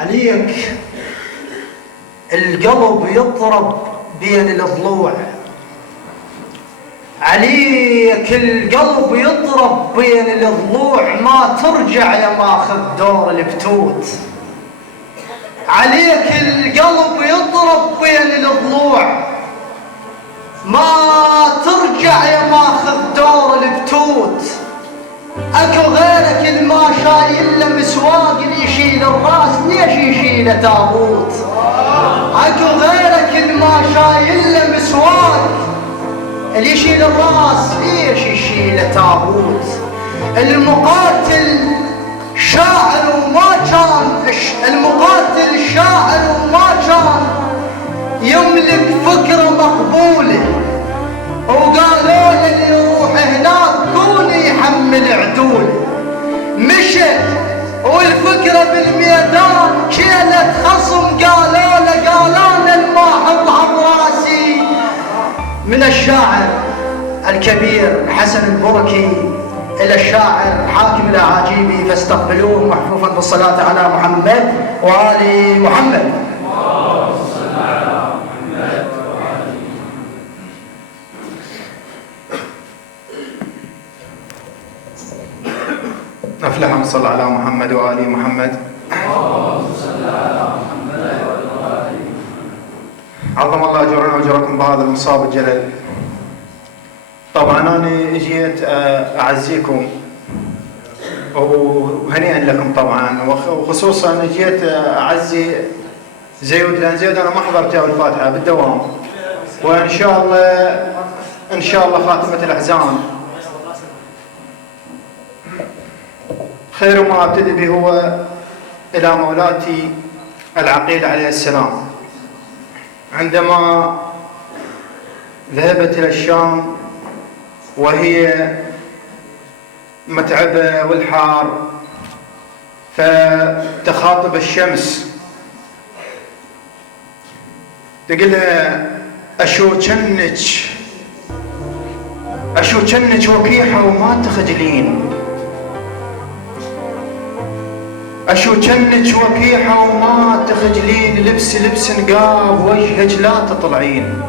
عليك القلب يضرب بين الضلوع، عليك القلب يضرب بين الضلوع، ما ترجع يا ماخذ دور البتوت. عليك القلب يضرب بين الضلوع، ما ترجع يا ماخذ دور البتوت. اكو غيرك الما شايل له مسواق اللي يشيل الراس ليش يشيله تابوت؟ اكو غيرك الما شايل له مسواق اللي يشيل الراس ليش يشيله تابوت؟ المقاتل شاعر وما كان، المقاتل شاعر وما كان يملك فكرة مقبولة، وقالوا له اللي يروح هناك كون يحمل عدوله. مشى والفكرة بالميدان شيلت خصم، قالوا له الماحظها براسي. من الشاعر الكبير حسن البركي إلى الشاعر حاكم الأعاجيبي، فاستقبلوه محفوفا بالصلاة على محمد وآل محمد. أفلح من صلى على محمد وآل محمد. عظم الله أجرنا وأجركم بهذا المصاب الجلل. طبعا أنا جيت أعزيكم وهنيئا لكم طبعا، وخصوصا جيت أعزي زيود، لأن زيود أنا ما حضرته الفاتحة بالدوام، وإن شاء الله خاتمة الأحزان خير ما أبتدي به هو إلى مولاتي العقيلة عليه السلام. عندما ذهبت إلى الشام وهي متعبة والحار، فتخاطب الشمس تقول لها أشو جنك وكيحة وما تخجلين، أشو جنك وكيحة وما تخجلين، لبس نقاب وجهك لا تطلعين.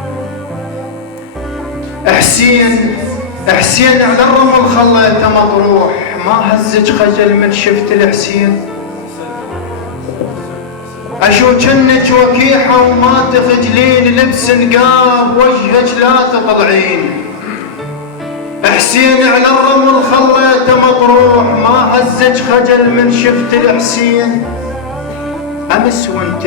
حسين على الرمل خليته مطروح، ما هزج خجل من شفت الحسين. أشو جنك وكيحة وما تخجلين، لبس نقاب وجهك لا تطلعين. حسين على الرمل خليته مطروح، ما هزج خجل من شفت الحسين. أمس وانت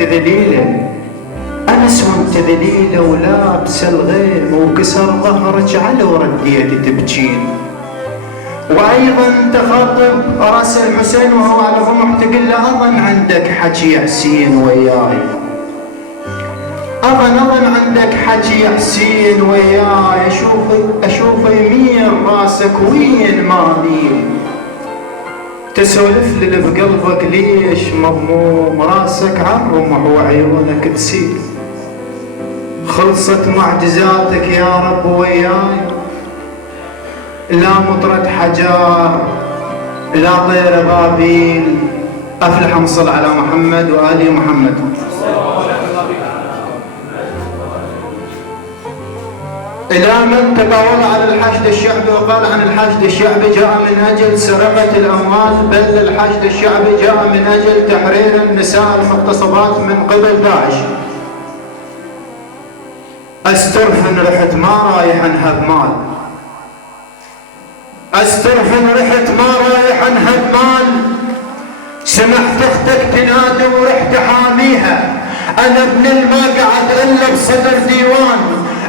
ذليلة ولابس الغيم، وكسر ظهرك على ورديتي تبجين. وأيضا تخاطب راس الحسين وهو على الرمح تقول له أظن عندك حكي يا حسين وياي، أظن عندك حكي يا حسين وياي. أشوف يمين راسك وين ما ميل، تسولف لي بقلبك ليش مضموم، راسك عالرمح وعيونك تسيل. خلصت معجزاتك يا رب وياي، لا مطرة حجار لا طير بابيل. أفلح من صلى على محمد وآل محمد. إلى من تطاول على الحشد الشعبي وقال عن الحشد الشعبي جاء من أجل سرقة الأموال، بل الحشد الشعبي جاء من أجل تحرير النساء المغتصبات من قبل داعش. أسترهن رحت ما رايح انهب مال، أسترهن رحت ما رايح انهب مال. سمحت اختك تنادي ورحت حاميها، أنا ابن الما قعد إلا بصدر ديوان،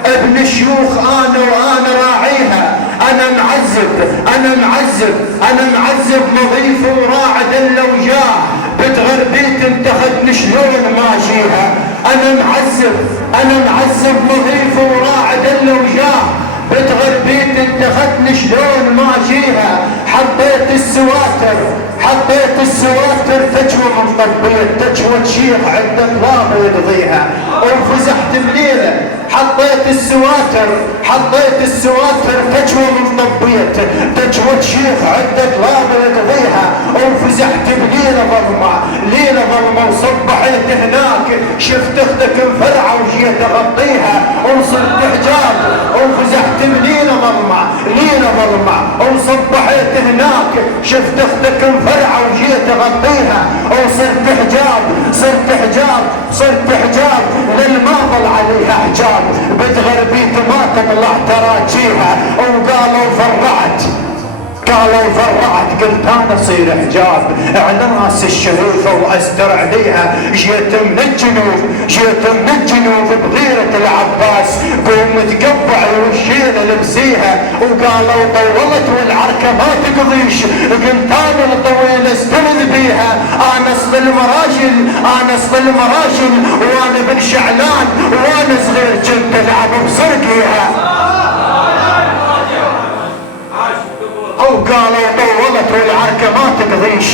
ابن الشيوخ وانا راعيها. انا معذب مضيف وراعد الا وجاه، بتغربيت انتخدني شلون ماشيها. انا معذب مضيف وراعد الا وجاه، بتغربيت انتخدني شلون ماشيها. حطيت السواتر تجوى من طبيت، تجوى شيخ عندك لا يرضيها. وفزحت بليله حطيت السواتر تجوى من طبيت تجوى شيخ عدة لابل تضيها وفزحت بليلة ظلمة وصبحت هناك شفت اختك مفرعة وجيت اغطيها وصرت حجاب وفزحت بليلة ظلمة وصبحت هناك شفت اختك مفرعة وجيت اغطيها وصرت حجاب للما ظل عليها حجاب بتغربيت ما تطلع تراجيها وقالوا فرعت قلت انا اصير حجاب على راس الشريفه واستر عليها جيت من الجنوب بغيره العباس قوم تقبع والشيله لبسيها وقالوا طولت والعركه ما تقضيش قلت انا الطويل استلذ بيها انا اصل المراجل وانا بن شعلان وانا صغير كنت العب بصرقيها وقالوا طولت والعركة ما تقضيش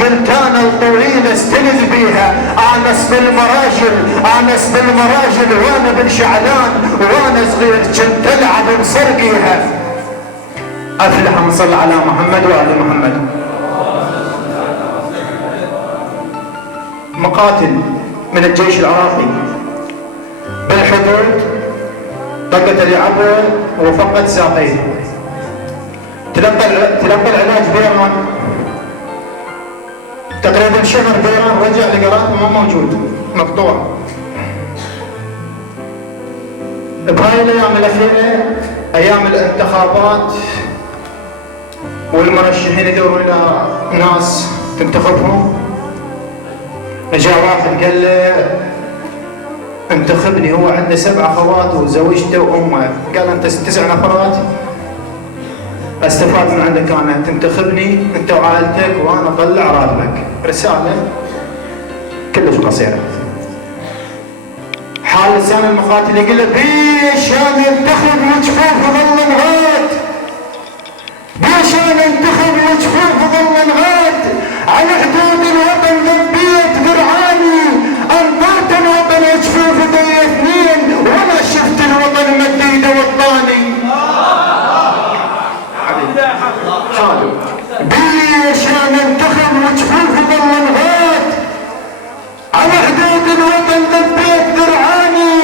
قلت انا الطويل استلذ بيها انس بالمراجل وانا بن شعلان وانا صغير كنت العب بصرقيها. افلح نصلي على محمد وآل محمد. مقاتل من الجيش العراقي بالحدود طقت العبوة وفقد ساقيه تلقى العلاج بيران تقريبا شهر بيران رجع لقراءته ما موجود مقطوع. بهاي الايام الاخيره ايام الانتخابات والمرشحين يدوروا الى ناس تنتخبهم اجا واحد قال له انتخبني هو عنده 7 اخوات وزوجته وامه قال انت 9 نفرات استفاد من عندك انا تنتخبني انت وعائلتك وانا اطلع راتبك. رساله كلش قصيره. حال لسان المقاتل يقول له بيشان ينتخب وجفوف ظل نغاد على حدود الوطن ذبيت ذرعاني انطرت الوطن وجفوف ذي اثنين وما شفت الوطن مديده وطاني. بيشان ينتخب وجفوف ظل نغاد على حدود الوطن ذبيت ذرعاني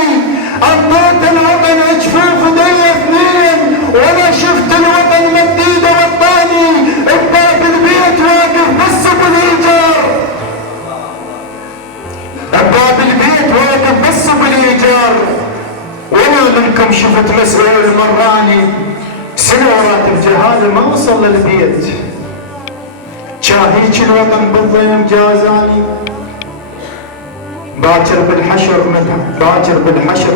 انطرت الوطن وجفوف ذي اثنين وما شفت الوطن مديده وطاني. بباب البيت واقف بس بالايجار وانا منكم شفت مسؤول المراني سنه وراتب جهاز ما وصل للبيت شاهيك الوطن بالضيم جازاني. باكر بالحشر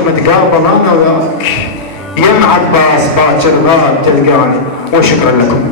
متقابل انا وذاك يم عباس باكر غاب تلقاني. وشكرا لكم.